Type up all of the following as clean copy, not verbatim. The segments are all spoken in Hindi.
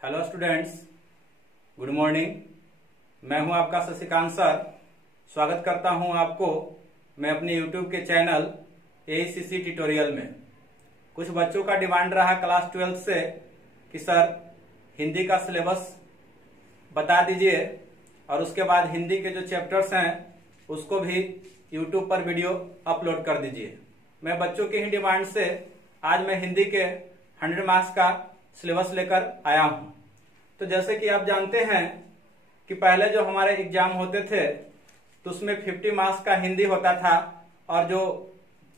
Hello students, good morning. मैं हूं आपका शशिकांत सर। स्वागत करता हूं आपको मैं अपने यूट्यूब के चैनल एसीसी ट्यूटोरियल में। कुछ बच्चों का डिमांड रहा क्लास 12 से कि सर हिंदी का सिलेबस बता दीजिए और उसके बाद हिंदी के जो चैप्टर्स हैं उसको भी यूट्यूब पर वीडियो अपलोड कर दीजिए। मैं बच्चों की ही डिमांड से आज मैं हिंदी के 100 मार्क्स का सिलेबस लेकर आया हूं। तो जैसे कि आप जानते हैं कि पहले जो हमारे एग्जाम होते थे तो उसमें 50 मार्क्स का हिंदी होता था और जो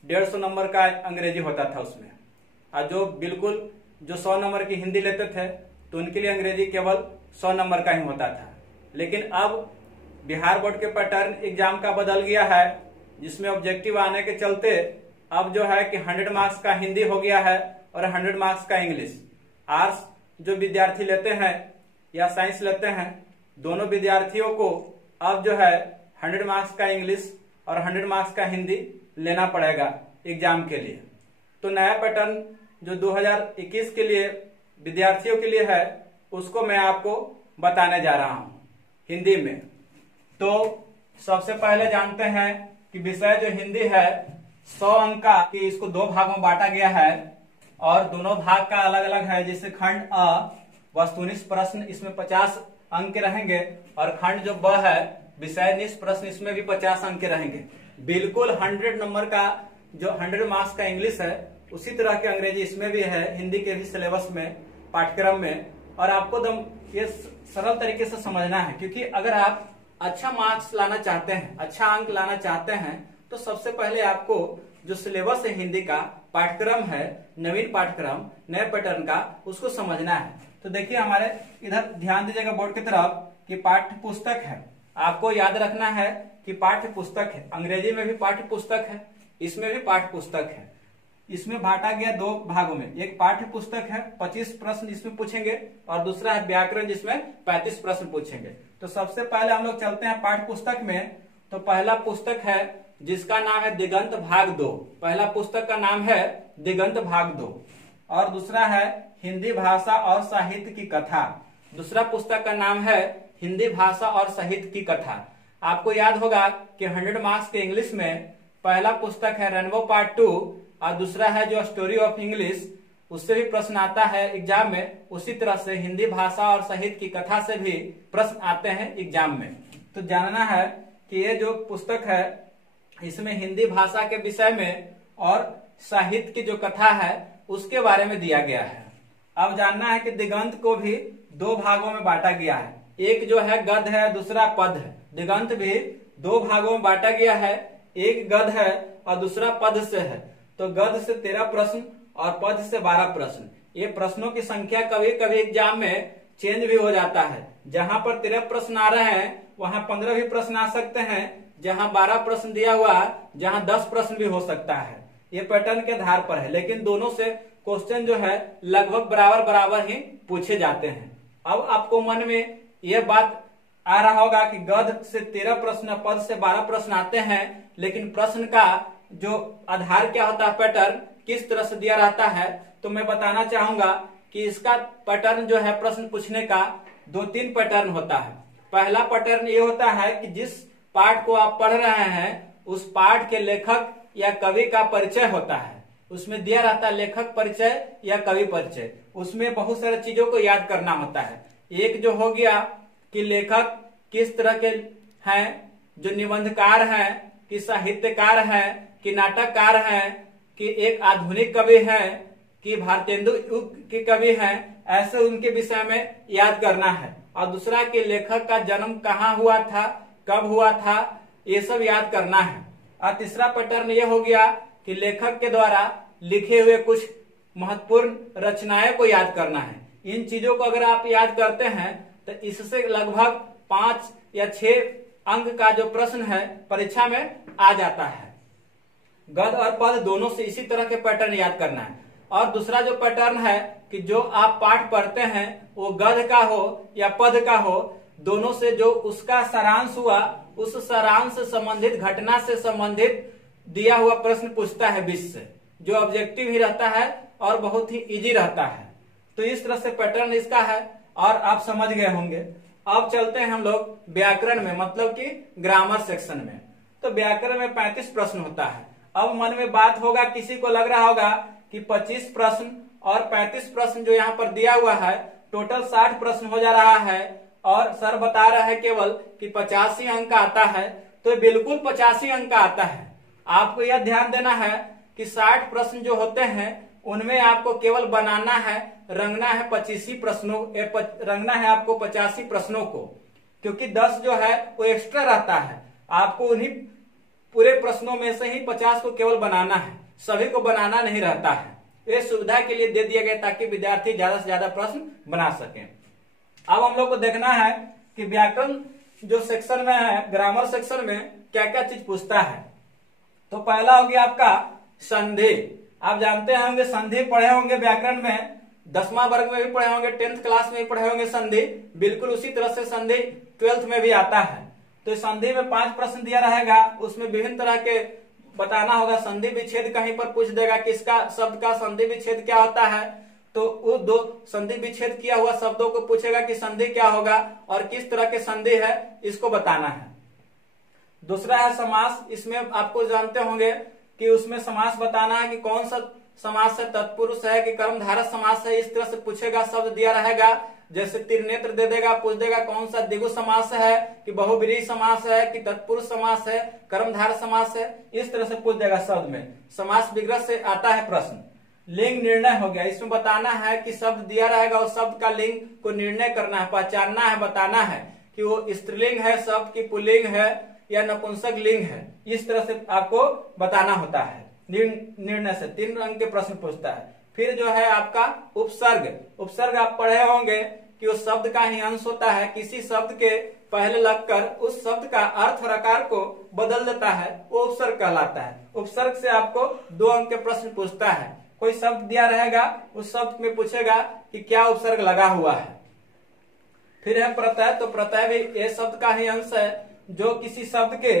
150 नंबर का अंग्रेजी होता था उसमें। और जो बिल्कुल जो 100 नंबर की हिंदी लेते थे तो उनके लिए अंग्रेजी केवल 100 नंबर का ही होता था। लेकिन अब बिहार बोर्ड के पैटर्न एग्जाम का बदल गया है, जिसमें ऑब्जेक्टिव आने के चलते अब जो है कि 100 मार्क्स का हिंदी हो गया है और 100 मार्क्स का इंग्लिश। आर्ट्स जो विद्यार्थी लेते हैं या साइंस लेते हैं, दोनों विद्यार्थियों को अब जो है 100 मार्क्स का इंग्लिश और 100 मार्क्स का हिंदी लेना पड़ेगा एग्जाम के लिए। तो नया पैटर्न जो 2021 के लिए विद्यार्थियों के लिए है उसको मैं आपको बताने जा रहा हूं हिंदी में। तो सबसे पहले जानते हैं कि विषय जो हिंदी है 100 अंक का, कि इसको 2 भागों में बांटा गया है और दोनों भाग का अलग अलग है। जैसे खंड अ वस्तुनिष्ठ प्रश्न, इसमें 50 अंक के रहेंगे और खंड जो ब है विषयनिष्ठ प्रश्न, इसमें भी 50 अंक के रहेंगे। बिल्कुल 100 नंबर का जो 100 मार्क्स का इंग्लिश है उसी तरह के अंग्रेजी इसमें भी है, हिंदी के भी सिलेबस में, पाठ्यक्रम में। और आपको दम ये सरल तरीके से समझना है, क्योंकि अगर आप अच्छा मार्क्स लाना चाहते हैं, अच्छा अंक लाना चाहते हैं, तो सबसे पहले आपको जो सिलेबस है हिंदी का, पाठ्यक्रम है, नवीन पाठ्यक्रम, नए पैटर्न का, उसको समझना है। तो देखिए हमारे इधर ध्यान दीजिएगा बोर्ड की तरफ कि पाठ्य पुस्तक है। आपको याद रखना है कि पाठ्य पुस्तक है। अंग्रेजी में भी पाठ्य पुस्तक है, इसमें भी पाठ्य पुस्तक है। इसमें बांटा गया 2 भागों में। एक पाठ्य पुस्तक है, 25 प्रश्न इसमें पूछेंगे, और दूसरा है व्याकरण, जिसमें 35 प्रश्न पूछेंगे। तो सबसे पहले हम लोग चलते हैं पाठ्य पुस्तक में। तो पहला पुस्तक है जिसका नाम है दिगंत भाग 2। पहला पुस्तक का नाम है दिगंत भाग 2। और दूसरा है हिंदी भाषा और साहित्य की कथा। दूसरा पुस्तक का नाम है हिंदी भाषा और साहित्य की कथा। आपको याद होगा कि 100 मार्क्स के इंग्लिश में पहला पुस्तक है रेनबो पार्ट 2 और दूसरा है जो स्टोरी ऑफ इंग्लिश, उससे भी प्रश्न आता है एग्जाम में। उसी तरह से हिंदी भाषा और साहित्य की कथा से भी प्रश्न आते हैं एग्जाम में। तो जानना है कि ये जो पुस्तक है इसमें हिंदी भाषा के विषय में और साहित्य की जो कथा है उसके बारे में दिया गया है। अब जानना है कि दिगंत को भी 2 भागों में बांटा गया है। एक जो है गद्य है, दूसरा पद है। दिगंत भी 2 भागों में बांटा गया है, एक गद्य है और दूसरा पद से है। तो गद्य से 13 प्रश्न और पद से 12 प्रश्न। ये प्रश्नों की संख्या कभी कभी एग्जाम में चेंज भी हो जाता है। जहां पर 13 प्रश्न आ रहे हैं वहां 15 भी प्रश्न आ सकते हैं। जहां 12 प्रश्न दिया हुआ जहां 10 प्रश्न भी हो सकता है। ये पैटर्न के आधार पर है, लेकिन दोनों से क्वेश्चन जो है लगभग बराबर बराबर ही पूछे जाते हैं। अब आपको मन में यह बात आ रहा होगा कि गद्य से 13 प्रश्न, पद से 12 प्रश्न आते हैं, लेकिन प्रश्न का जो आधार क्या होता है, पैटर्न किस तरह से दिया रहता है। तो मैं बताना चाहूंगा कि इसका पैटर्न जो है प्रश्न पूछने का 2-3 पैटर्न होता है। पहला पैटर्न ये होता है कि जिस पाठ को आप पढ़ रहे हैं उस पाठ के लेखक या कवि का परिचय होता है। उसमें दिया रहता है लेखक परिचय या कवि परिचय। उसमें बहुत सारी चीजों को याद करना होता है। एक जो हो गया कि लेखक किस तरह के हैं, जो निबंधकार हैं, कि साहित्यकार हैं, कि नाटककार हैं, कि एक आधुनिक कवि हैं, कि भारतेंदु युग के कवि हैं, ऐसे उनके विषय में याद करना है। और दूसरा कि लेखक का जन्म कहाँ हुआ था, कब हुआ था, ये सब याद करना है। और तीसरा पैटर्न ये हो गया कि लेखक के द्वारा लिखे हुए कुछ महत्वपूर्ण रचनाएं को याद करना है। इन चीजों को अगर आप याद करते हैं तो इससे लगभग 5 या 6 अंक का जो प्रश्न है परीक्षा में आ जाता है। गद्य और पद दोनों से इसी तरह के पैटर्न याद करना है। और दूसरा जो पैटर्न है कि जो आप पाठ पढ़ते हैं वो गद्य का हो या पद का हो, दोनों से जो उसका सारांश हुआ उस सारांश से संबंधित, घटना से संबंधित दिया हुआ प्रश्न पूछता है 20 से, जो ऑब्जेक्टिव ही रहता है और बहुत ही इजी रहता है। तो इस तरह से पैटर्न इसका है। और आप समझ गए होंगे। अब चलते हैं हम लोग व्याकरण में, मतलब कि ग्रामर सेक्शन में। तो व्याकरण में 35 प्रश्न होता है। अब मन में बात होगा, किसी को लग रहा होगा कि 25 प्रश्न और 35 प्रश्न जो यहाँ पर दिया हुआ है, टोटल 60 प्रश्न हो जा रहा है और सर बता रहा है केवल कि 85 अंक आता है। तो बिल्कुल 85 अंक आता है। आपको यह ध्यान देना है कि 60 प्रश्न जो होते हैं उनमें आपको केवल बनाना है, रंगना है 25 प्रश्नों, रंगना है आपको 85 प्रश्नों को, क्योंकि 10 जो है वो एक्स्ट्रा रहता है। आपको उन्हीं पूरे प्रश्नों में से ही 50 को केवल बनाना है, सभी को बनाना नहीं रहता है। ये सुविधा के लिए दे दिया गया ताकि विद्यार्थी ज्यादा से ज्यादा प्रश्न बना सकें। अब हम लोग को देखना है कि व्याकरण जो सेक्शन में है, ग्रामर सेक्शन में क्या क्या चीज पूछता है। तो पहला हो गया आपका संधि। आप जानते होंगे, संधि पढ़े होंगे व्याकरण में, 10वां वर्ग में भी पढ़े होंगे, 10th क्लास में भी पढ़े होंगे संधि। बिल्कुल उसी तरह से संधि 12th में भी आता है। तो संधि में 5 प्रश्न दिया रहेगा, उसमें विभिन्न तरह के बताना होगा। संधि विच्छेद कहीं पर पूछ देगा, किसका शब्द का संधि विच्छेद क्या होता है, तो वो 2 संधि विच्छेद किया हुआ शब्दों को पूछेगा कि संधि क्या होगा और किस तरह के संधि है, इसको बताना है। दूसरा है समास। इसमें आपको जानते होंगे कि उसमें समास बताना है कि कौन सा समास है, तत्पुरुष है कि कर्मधारय समास है, इस तरह से पूछेगा। शब्द दिया रहेगा, जैसे त्रिनेत्र दे देगा, पूछ देगा कौन सा द्विगु समास है कि बहुब्रीहि समास है कि तत्पुरुष समास है, कर्मधारय समास है, इस तरह से पूछ देगा शब्द में। समास विग्रह से आता है प्रश्न। लिंग निर्णय हो गया। इसमें बताना है कि शब्द दिया रहेगा और शब्द का लिंग को निर्णय करना है, पहचानना है, बताना है कि वो स्त्रीलिंग है शब्द की, पुल्लिंग है या नपुंसक लिंग है। इस तरह से आपको बताना होता है। निर्णय से 3 अंक के प्रश्न पूछता है। फिर जो है आपका उपसर्ग। उपसर्ग आप पढ़े होंगे कि उस शब्द का ही अंश होता है, किसी शब्द के पहले लगकर उस शब्द का अर्थ और आकार को बदल देता है, वो उपसर्ग कहलाता है। उपसर्ग से आपको 2 अंक के प्रश्न पूछता है। कोई शब्द दिया रहेगा, उस शब्द में पूछेगा कि क्या उपसर्ग लगा हुआ है। फिर है प्रत्यय। तो प्रत्यय भी ये शब्द का ही अंश है जो किसी शब्द के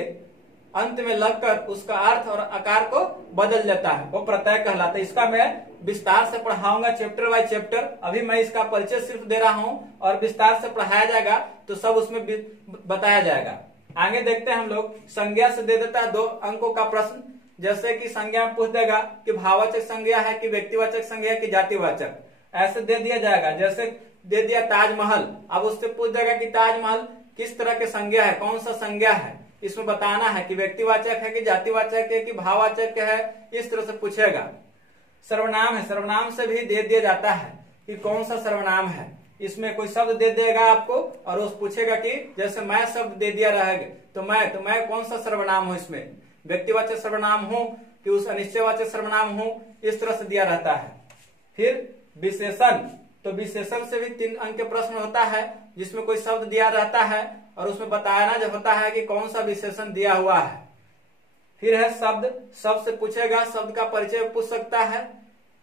अंत में लगकर उसका अर्थ और आकार को बदल देता है, वो प्रत्यय कहलाता है। इसका मैं विस्तार से पढ़ाऊंगा चैप्टर बाय चैप्टर। अभी मैं इसका परिचय सिर्फ दे रहा हूं और विस्तार से पढ़ाया जाएगा तो सब उसमें बताया जाएगा। आगे देखते हैं हम लोग। संज्ञा से दे देता है 2 अंकों का प्रश्न। जैसे कि संज्ञा पूछ देगा कि भाववाचक संज्ञा है कि व्यक्तिवाचक संज्ञा है कि जातिवाचक, ऐसे दे दिया जाएगा। जैसे दे दिया ताजमहल, अब उससे पूछ देगा कि ताजमहल किस तरह के संज्ञा है, कौन सा संज्ञा है। इसमें बताना है कि व्यक्तिवाचक है कि जातिवाचक है कि भाववाचक है, इस तरह से पूछेगा। सर्वनाम है। सर्वनाम से भी दे दिया जाता है कि कौन सा सर्वनाम है। इसमें कोई शब्द दे देगा आपको और उस पूछेगा कि जैसे मैं शब्द दे दिया रहेगा तो मैं कौन सा सर्वनाम हूं, इसमें व्यक्तिवाचक सर्वनाम हूं कि उस अनिश्चयवाचक सर्वनाम हूं, इस तरह से दिया रहता है। फिर विशेषण। तो विशेषण से भी 3 अंक के प्रश्न होता है, जिसमें कोई शब्द दिया रहता है और उसमें बताना जो होता है कि कौन सा विशेषण दिया हुआ है। फिर है शब्द। शब्द से पूछेगा, शब्द का परिचय पूछ सकता है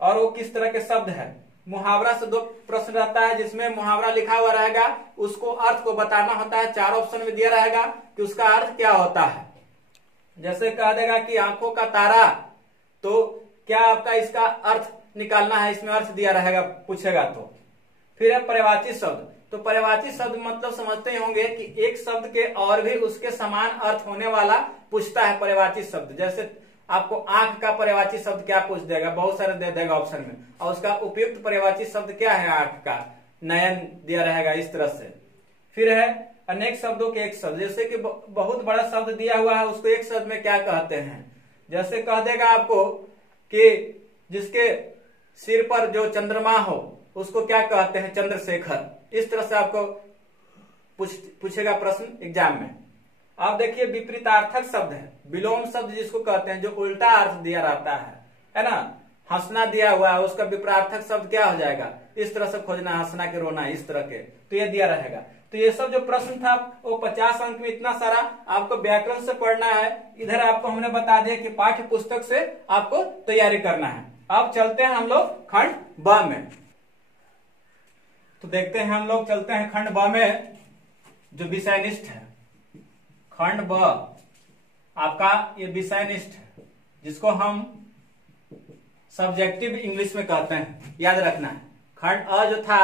और वो किस तरह के शब्द है। मुहावरा से 2 प्रश्न रहता है, जिसमें मुहावरा लिखा हुआ रहेगा, उसको अर्थ को बताना होता है। 4 ऑप्शन में दिया रहेगा कि उसका अर्थ क्या होता है। जैसे कह देगा कि आंखों का तारा, तो क्या आपका इसका अर्थ निकालना है, इसमें अर्थ दिया रहेगा पूछेगा तो। फिर है पर्यायवाची शब्द। तो पर्यायवाची शब्द मतलब समझते होंगे कि एक शब्द के और भी उसके समान अर्थ होने वाला पूछता है पर्यायवाची शब्द। जैसे आपको आंख का पर्यायवाची शब्द क्या पूछ देगा, बहुत सारे दे देगा ऑप्शन में, और उसका उपयुक्त पर्यायवाची शब्द क्या है आंख का, नयन दिया रहेगा, इस तरह से। फिर है अनेक शब्दों के एक शब्द। जैसे कि बहुत बड़ा शब्द दिया हुआ है, उसको एक शब्द में क्या कहते हैं। जैसे कह देगा आपको कि जिसके सिर पर जो चंद्रमा हो उसको क्या कहते हैं, चंद्रशेखर। इस तरह से आपको पूछेगा प्रश्न एग्जाम में। आप देखिए विपरीतार्थक शब्द है, विलोम शब्द जिसको कहते हैं, जो उल्टा अर्थ दिया रहता है ना। हंसना दिया हुआ है, उसका विपरीतार्थक शब्द क्या हो जाएगा, इस तरह से खोजना, हंसना के रोना, इस तरह के, तो ये दिया रहेगा। तो ये सब जो प्रश्न था वो 50 अंक में इतना सारा आपको व्याकरण से पढ़ना है। इधर आपको हमने बता दिया कि पाठ्य पुस्तक से आपको तैयारी करना है। अब चलते हैं हम लोग खंड ब में। तो देखते हैं हम लोग, चलते हैं खंड ब में जो विषयनिष्ठ है। खंड ब आपका ये विषयनिष्ठ है, जिसको हम सब्जेक्टिव इंग्लिश में कहते हैं, याद रखना है। खंड अ जो था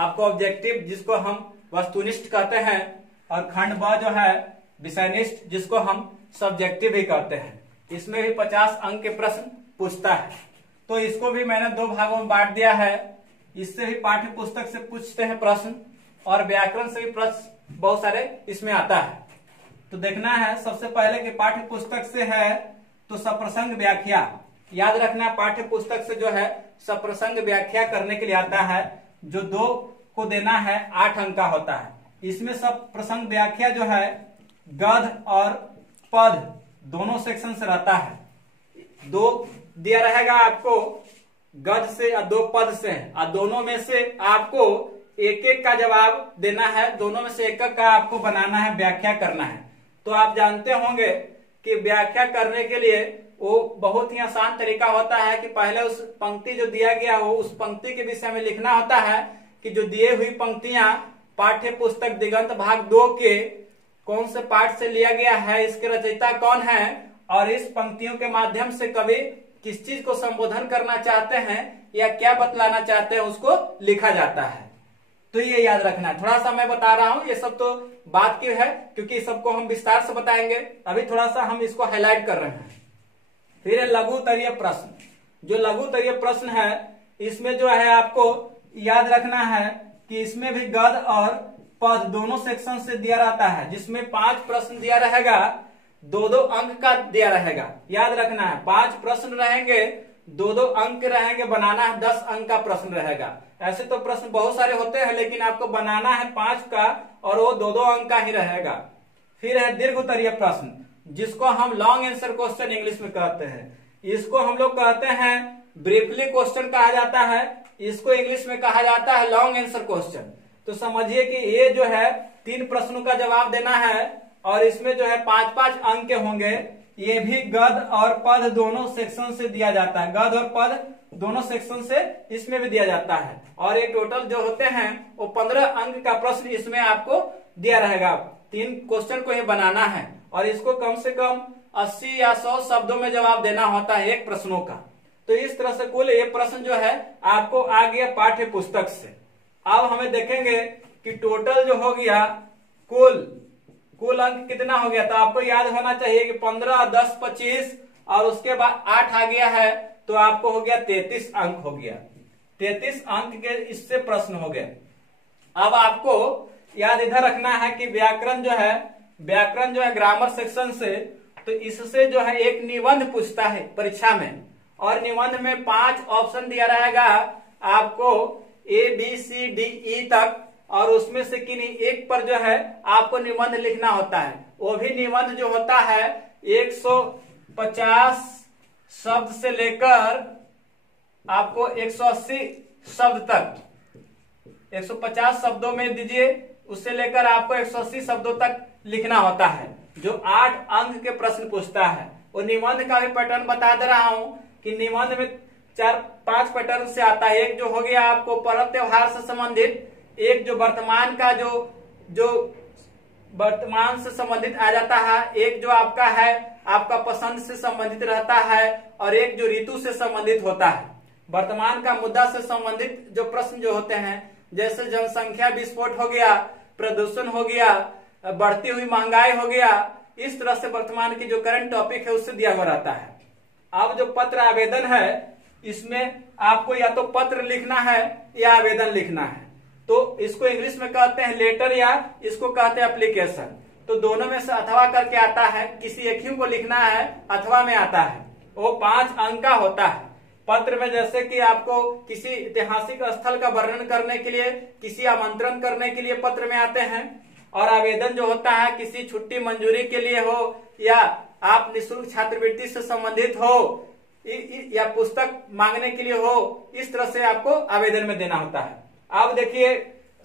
आपको ऑब्जेक्टिव जिसको हम वस्तुनिष्ठ कहते हैं, और खंड ब जो है विषयनिष्ठ जिसको हम सब्जेक्टिव भी कहते हैं। इसमें भी 50 अंक के प्रश्न पूछता है। तो इसको भी मैंने 2 भागों में बांट दिया है। इससे भी पाठ्य पुस्तक से पूछते हैं प्रश्न, और व्याकरण से भी प्रश्न बहुत सारे इसमें आता है। तो देखना है सबसे पहले कि पाठ्य पुस्तक से है तो सप्रसंग व्याख्या याद रखना। पाठ्य पुस्तक से जो है सप्रसंग व्याख्या करने के लिए आता है, जो 2 को देना है 8 अंक का होता है। इसमें सप्रसंग व्याख्या जो है गद्य और पद दोनों सेक्शन से रहता है। 2 दिया रहेगा आपको गद्य से और 2 पद से, और दोनों में से आपको एक एक का जवाब देना है। दोनों में से एक एक का आपको बनाना है, व्याख्या करना है। तो आप जानते होंगे कि व्याख्या करने के लिए वो बहुत ही आसान तरीका होता है कि पहले उस पंक्ति जो दिया गया हो उस पंक्ति के विषय में लिखना होता है कि जो दिए हुई पंक्तियां पाठ्य पुस्तक दिगंत भाग 2 के कौन से पाठ से लिया गया है, इसके रचयिता कौन है, और इस पंक्तियों के माध्यम से कवि किस चीज को संबोधन करना चाहते हैं या क्या बतलाना चाहते हैं उसको लिखा जाता है। तो ये याद रखना है। थोड़ा सा मैं बता रहा हूं, ये सब तो बात की है क्योंकि सबको हम विस्तार से बताएंगे। अभी थोड़ा सा हम इसको हाईलाइट कर रहे हैं। फिर लघु उत्तरीय प्रश्न। जो लघु उत्तरीय प्रश्न है इसमें जो है आपको याद रखना है कि इसमें भी गद्य और पद दोनों सेक्शन से दिया रहता है, जिसमें 5 प्रश्न दिया रहेगा, 2-2 अंक का दिया रहेगा। याद रखना है 5 प्रश्न रहेंगे, 2-2 अंक रहेंगे, बनाना है 10 अंक का प्रश्न रहेगा। ऐसे तो प्रश्न बहुत सारे होते हैं लेकिन आपको बनाना है 5 का, और वो 2-2 अंक का ही रहेगा। फिर है दीर्घ उत्तरीय प्रश्न, जिसको हम लॉन्ग आंसर क्वेश्चन इंग्लिश में कहते हैं। इसको हम लोग कहते हैं ब्रीफली क्वेश्चन कहा जाता है, इसको इंग्लिश में कहा जाता है लॉन्ग आंसर क्वेश्चन। तो समझिए कि ये जो है 3 प्रश्नों का जवाब देना है, और इसमें जो है 5-5 अंक के होंगे। ये भी गद्य और पद दोनों सेक्शन से दिया जाता है, गद्य और पद दोनों सेक्शन से इसमें भी दिया जाता है। और ये टोटल जो होते हैं वो 15 अंक का प्रश्न इसमें आपको दिया रहेगा। 3 क्वेश्चन को ही बनाना है, और इसको कम से कम 80 या 100 शब्दों में जवाब देना होता है एक प्रश्नों का। तो इस तरह से कुल ये प्रश्न जो है आपको आ गया पाठ्य पुस्तक से। अब हमें देखेंगे कि टोटल जो हो गया कुल अंक कितना हो गया। तो आपको याद होना चाहिए कि 15, 10, 25 और उसके बाद 8 आ गया है, तो आपको हो गया 33 अंक हो गया। 33 अंक के इससे प्रश्न हो गए। अब आपको याद इधर रखना है कि व्याकरण जो है ग्रामर सेक्शन से, तो इससे जो है एक निबंध पूछता है परीक्षा में, और निबंध में 5 ऑप्शन दिया रहेगा आपको ABCDE तक, और उसमें से किन्हीं एक पर जो है आपको निबंध लिखना होता है। वो भी निबंध जो होता है 150 शब्द से लेकर आपको 180 शब्द तक, 150 शब्दों में दीजिए, उससे लेकर आपको 180 शब्दों तक लिखना होता है, जो 8 अंक के प्रश्न पूछता है। और निबंध का भी पैटर्न बता दे रहा हूं कि निबंध में 4-5 पैटर्न से आता है। एक जो हो गया आपको पर्व त्योहार से संबंधित, एक जो वर्तमान का जो वर्तमान से संबंधित आ जाता है, एक जो आपका है आपका पसंद से संबंधित रहता है, और एक जो ऋतु से संबंधित होता है। वर्तमान का मुद्दा से संबंधित जो प्रश्न जो होते हैं, जैसे जनसंख्या विस्फोट हो गया, प्रदूषण हो गया, बढ़ती हुई महंगाई हो गया, इस तरह से वर्तमान की जो करंट टॉपिक है उससे दिया हुआ रहता है। अब जो पत्र आवेदन है, इसमें आपको या तो पत्र लिखना है या आवेदन लिखना है। तो इसको इंग्लिश में कहते हैं लेटर, या इसको कहते हैं एप्लीकेशन। तो दोनों में से अथवा करके आता है, किसी एक ही को लिखना है, अथवा में आता है। वो 5 अंक का होता है। पत्र में जैसे कि आपको किसी ऐतिहासिक स्थल का वर्णन करने के लिए, किसी आमंत्रण करने के लिए पत्र में आते हैं। और आवेदन जो होता है किसी छुट्टी मंजूरी के लिए हो, या आप निःशुल्क छात्रवृत्ति से संबंधित हो, या पुस्तक मांगने के लिए हो, इस तरह से आपको आवेदन में देना होता है। अब देखिए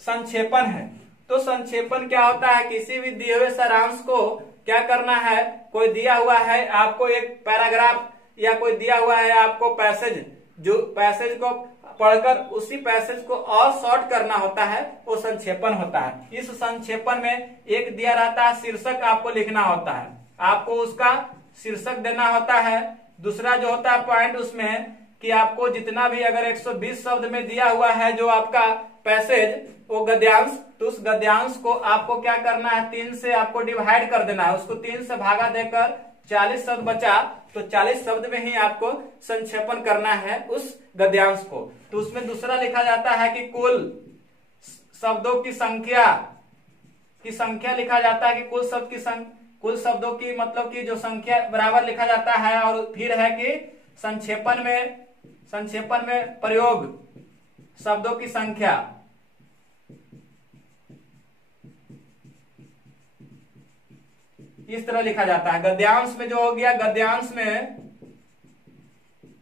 संक्षेपण है। तो संक्षेपण क्या होता है, किसी भी दिए हुए सारांश को क्या करना है, कोई दिया हुआ है आपको एक पैराग्राफ, या कोई दिया हुआ है आपको पैसेज, जो पैसेज को पढ़कर उसी पैसेज को और शॉर्ट करना होता है, वो संक्षेपण होता है। इस संक्षेपण में एक दिया रहता है शीर्षक, आपको लिखना होता है, आपको उसका शीर्षक देना होता है। दूसरा जो होता है पॉइंट उसमें कि आपको जितना भी अगर 120 शब्द में दिया हुआ है जो आपका पैसेज वो गद्यांश, तो उस गद्यांश को आपको क्या करना है, 3 से आपको डिवाइड कर देना है, उसको 3 से भागा देकर 40 शब्द बचा, तो 40 शब्द में ही आपको संक्षेपण करना है उस गद्यांश को। तो उसमें दूसरा लिखा जाता है कि कुल शब्दों की संख्या लिखा जाता है कि कुल शब्दों की मतलब कि जो संख्या बराबर लिखा जाता है, और फिर है कि संक्षेपण में प्रयोग शब्दों की संख्या। इस तरह लिखा जाता है। गद्यांश में जो हो गया,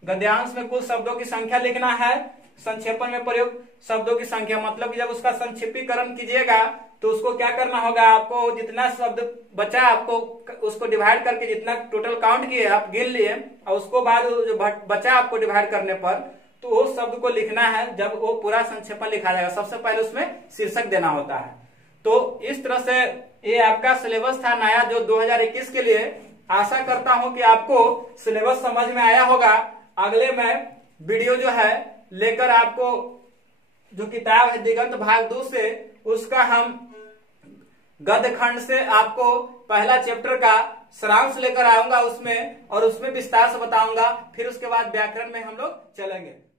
गद्यांश में कुल शब्दों की संख्या लिखना है, संक्षेपण में प्रयोग शब्दों की संख्या, मतलब कि जब उसका संक्षेपीकरण कीजिएगा तो उसको क्या करना होगा, आपको जितना शब्द बचा आपको उसको डिवाइड करके जितना टोटल काउंट किए आप गिन लिए, और उसको बाद जो बचा आपको डिवाइड करने पर तो वो शब्द को लिखना है। जब वो पूरा संक्षेपण लिखा जाएगा, सबसे पहले उसमें शीर्षक देना होता है। तो इस तरह से ये आपका सिलेबस था नया जो 2021 के लिए। आशा करता हूं कि आपको सिलेबस समझ में आया होगा। अगले मैं वीडियो जो है लेकर आपको जो किताब है दिगंत भाग 2 से, उसका हम गद्य खंड से आपको पहला चैप्टर का सारांश लेकर आऊंगा उसमें, और उसमें विस्तार से बताऊंगा। फिर उसके बाद व्याकरण में हम लोग चलेंगे।